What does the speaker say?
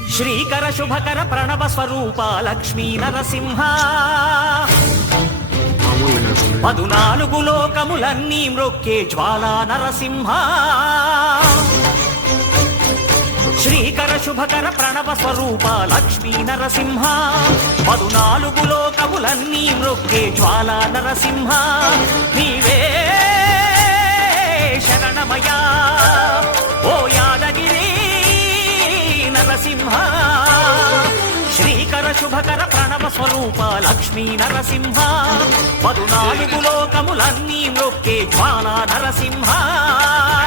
శ్రీకర శుభకర ప్రణవ స్వరూప లక్ష్మీ నరసింహ 14 లోకములన్నీ మ్రొక్కే జ్వాలా నరసింహ శ్రీకర శుభకర ప్రణవ స్వరూప లక్ష్మీ నరసింహ 14 లోకములన్నీ మ్రొక్కే జ్వాలా నరసింహ నీవే శరణమయా ఓ యాదగిరి నరసింహ శ్రీకర శుభకర ప్రణవ స్వరూప లక్ష్మీ నరసింహ 14 లోకములన్నీ మ్రొక్కే జ్వాలా నరసింహ